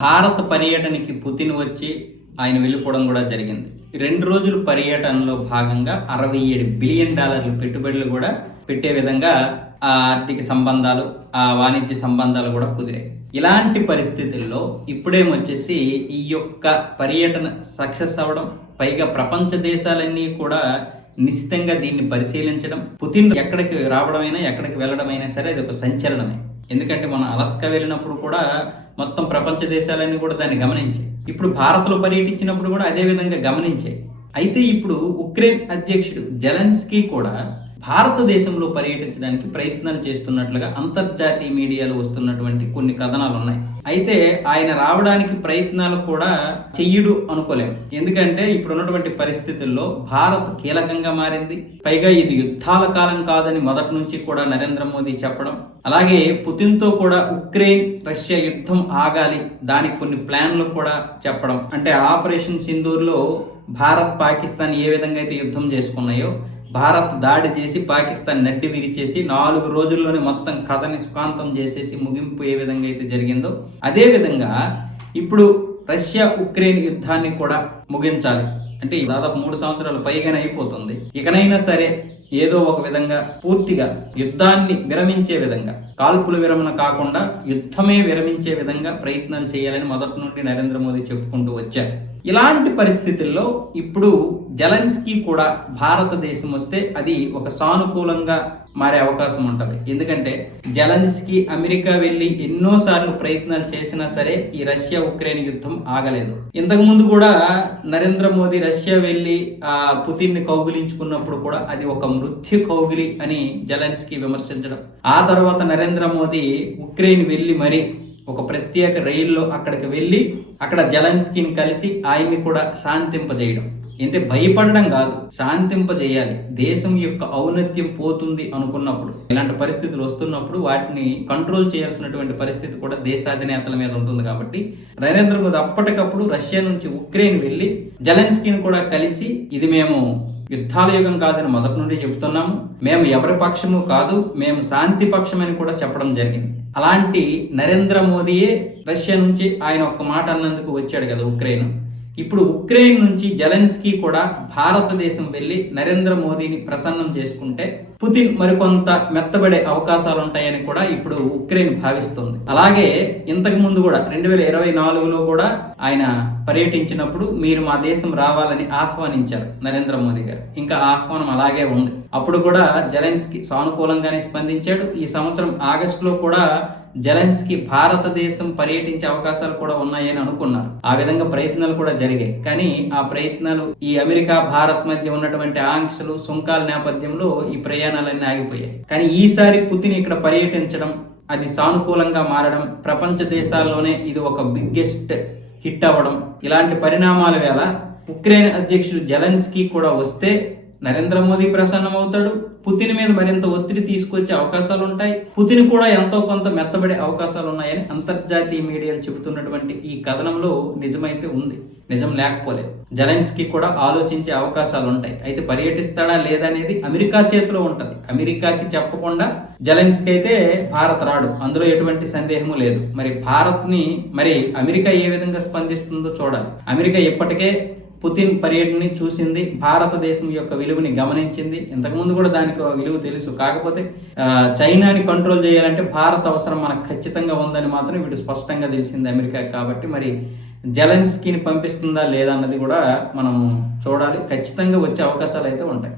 భారత పర్యటనకి పుతిన్ వచ్చి ఆయన వెళ్ళిపోవడం కూడా జరిగింది. రెండు రోజుల పర్యటనలో భాగంగా అరవై ఏడు బిలియన్ డాలర్లు పెట్టుబడులు కూడా పెట్టే విధంగా ఆ ఆర్థిక సంబంధాలు ఆ వాణిజ్య సంబంధాలు కూడా కుదిరాయి. ఇలాంటి పరిస్థితుల్లో ఇప్పుడేమొచ్చేసి ఈ యొక్క పర్యటన సక్సెస్ అవ్వడం పైగా ప్రపంచ దేశాలన్నీ కూడా నిశ్చితంగా దీన్ని పరిశీలించడం పుతిన్ ఎక్కడికి రావడమైనా ఎక్కడికి వెళ్ళడమైనా సరే అది ఒక సంచలనమే. ఎందుకంటే మనం అలస్కా వెళ్ళినప్పుడు కూడా మొత్తం ప్రపంచ దేశాలన్నీ కూడా దాన్ని గమనించాయి ఇప్పుడు భారత్లో పర్యటించినప్పుడు కూడా అదే విధంగా గమనించాయి అయితే ఇప్పుడు ఉక్రెయిన్ అధ్యక్షుడు జెలెన్స్కీ కూడా భారతదేశంలో పర్యటించడానికి ప్రయత్నాలు చేస్తున్నట్లుగా అంతర్జాతీయ మీడియాలో వస్తున్నటువంటి కొన్ని కథనాలు ఉన్నాయి అయితే ఆయన రావడానికి ప్రయత్నాలు కూడా చెయ్యడు అనుకోలేం. ఎందుకంటే ఇప్పుడు ఉన్నటువంటి పరిస్థితుల్లో భారత్ కీలకంగా మారింది. పైగా ఇది యుద్ధాల కాలం కాదని మొదటి నుంచి కూడా నరేంద్ర మోదీ చెప్పడం అలాగే పుతిన్తో కూడా ఉక్రెయిన్ రష్యా యుద్ధం ఆగాలి దానికి కొన్ని ప్లాన్లు కూడా చెప్పడం. అంటే ఆపరేషన్ సింధూర్లో భారత్ పాకిస్తాన్ ఏ విధంగా అయితే యుద్ధం చేసుకున్నాయో భారత్ దాడి చేసి పాకిస్తాన్ నడ్డి విరిచేసి నాలుగు రోజుల్లోనే మొత్తం కథని సుఖాంతం చేసేసి ముగింపు ఏ విధంగా అయితే జరిగిందో అదే విధంగా ఇప్పుడు రష్యా ఉక్రెయిన్ యుద్ధాన్ని కూడా ముగించాలి. అంటే దాదాపు మూడు సంవత్సరాలు పైగానే అయిపోతుంది. ఇకనైనా సరే ఏదో ఒక విధంగా పూర్తిగా యుద్ధాన్ని విరమించే విధంగా కాల్పుల విరమణ కాకుండా యుద్ధమే విరమించే విధంగా ప్రయత్నాలు చేయాలని మొదటి నుండి నరేంద్ర మోదీ చెప్పుకుంటూ వచ్చారు. ఇలాంటి పరిస్థితుల్లో ఇప్పుడు జలన్స్కీ కూడా భారతదేశం వస్తే అది ఒక సానుకూలంగా మారే అవకాశం ఉంటుంది. ఎందుకంటే జలన్స్కి అమెరికా వెళ్ళి ఎన్నోసార్లు ప్రయత్నాలు చేసినా సరే ఈ రష్యా ఉక్రెయిన్ యుద్ధం ఆగలేదు. ఇంతకుముందు కూడా నరేంద్ర మోదీ రష్యా వెళ్ళి ఆ పుతిన్ కౌగిలించుకున్నప్పుడు కూడా అది ఒక మృత్యు కౌగిలి అని జలన్స్కి విమర్శించడం. ఆ తర్వాత నరేంద్ర మోదీ ఉక్రెయిన్ వెళ్ళి మరి ఒక ప్రత్యేక రైల్లో అక్కడికి వెళ్ళి అక్కడ జలన్స్కీని కలిసి ఆయన్ని కూడా శాంతింపజేయడం. అంటే భయపడడం కాదు శాంతింపజేయాలి. దేశం యొక్క ఔన్నత్యం పోతుంది అనుకున్నప్పుడు ఇలాంటి పరిస్థితులు వస్తున్నప్పుడు వాటిని కంట్రోల్ చేయాల్సినటువంటి పరిస్థితి కూడా దేశాధినేతల మీద ఉంటుంది కాబట్టి నరేంద్ర మోదీ అప్పటికప్పుడు రష్యా నుంచి ఉక్రెయిన్ వెళ్ళి జలెన్స్కీని కూడా కలిసి ఇది మేము యుద్ధాల యుగం కాదని మొదటి నుండి చెబుతున్నాము. మేము ఎవరి పక్షము కాదు మేము శాంతి పక్షమని కూడా చెప్పడం జరిగింది. అలాంటి నరేంద్ర మోదీయే రష్యా నుంచి ఆయన ఒక్క మాట అన్నందుకు వచ్చాడు కదా ఉక్రెయిన్. ఇప్పుడు ఉక్రెయిన్ నుంచి జలెన్స్కీ కూడా భారతదేశం వెళ్ళి నరేంద్ర మోదీని ప్రసన్నం చేసుకుంటే పుతిన్ మరికొంత మెత్తబడే అవకాశాలు ఉంటాయని కూడా ఇప్పుడు ఉక్రెయిన్ భావిస్తుంది. అలాగే ఇంతకు ముందు కూడా రెండు వేల ఇరవై నాలుగులో కూడా ఆయన పర్యటించినప్పుడు మీరు మా దేశం రావాలని ఆహ్వానించారు నరేంద్ర మోదీ గారు. ఇంకా ఆహ్వానం అలాగే ఉంది. అప్పుడు కూడా జెలెన్స్కీ సానుకూలంగానే స్పందించాడు. ఈ సంవత్సరం ఆగస్టులో కూడా జెలెన్స్కీ భారతదేశం పర్యటించే అవకాశాలు కూడా ఉన్నాయని అనుకున్నారు. ఆ విధంగా ప్రయత్నాలు కూడా జరిగాయి. కానీ ఆ ప్రయత్నాలు ఈ అమెరికా భారత్ మధ్య ఉన్నటువంటి ఆంక్షలు సుంకాల నేపథ్యంలో ఈ ప్రయాణాలన్నీ ఆగిపోయాయి. కానీ ఈసారి పుతిన్ ఇక్కడ పర్యటించడం అది సానుకూలంగా మారడం ప్రపంచ దేశాల్లోనే ఇది ఒక బిగ్గెస్ట్ హిట్ అవ్వడం ఇలాంటి పరిణామాల వేళ ఉక్రెయిన్ అధ్యక్షుడు జెలెన్స్కీ కూడా వస్తే నరేంద్ర మోదీ ప్రసన్నమవుతాడు. పుతిన్ మీద మరింత ఒత్తిడి తీసుకొచ్చే అవకాశాలు ఉంటాయి పుతిన్ కూడా ఎంతో కొంత మెత్తబడే అవకాశాలు ఉన్నాయని అంతర్జాతీయ మీడియాలు చెబుతున్నటువంటి ఈ కథనంలో నిజమైతే ఉంది. నిజం లేకపోలేదు. జలెన్స్కి కూడా ఆలోచించే అవకాశాలు ఉంటాయి అయితే పర్యటిస్తాడా లేదనేది అమెరికా చేతిలో ఉంటుంది. అమెరికాకి చెప్పకుండా జలెన్స్కి అయితే భారత్ రాడు. అందులో ఎటువంటి సందేహము లేదు. మరి భారత్ని మరి అమెరికా ఏ విధంగా స్పందిస్తుందో చూడాలి. అమెరికా ఇప్పటికే పుతిన్ పర్యటనని చూసింది భారతదేశం యొక్క విలువని గమనించింది. ఇంతకుముందు కూడా దానికి ఒక విలువ తెలుసు. కాకపోతే చైనాని కంట్రోల్ చేయాలంటే భారత్ అవసరం మనకు ఖచ్చితంగా ఉందని మాత్రం వీడు స్పష్టంగా తెలిసింది అమెరికా. కాబట్టి మరి జలెన్స్కీని పంపిస్తుందా లేదా అన్నది కూడా మనం చూడాలి. ఖచ్చితంగా వచ్చే అవకాశాలు అయితే ఉంటాయి.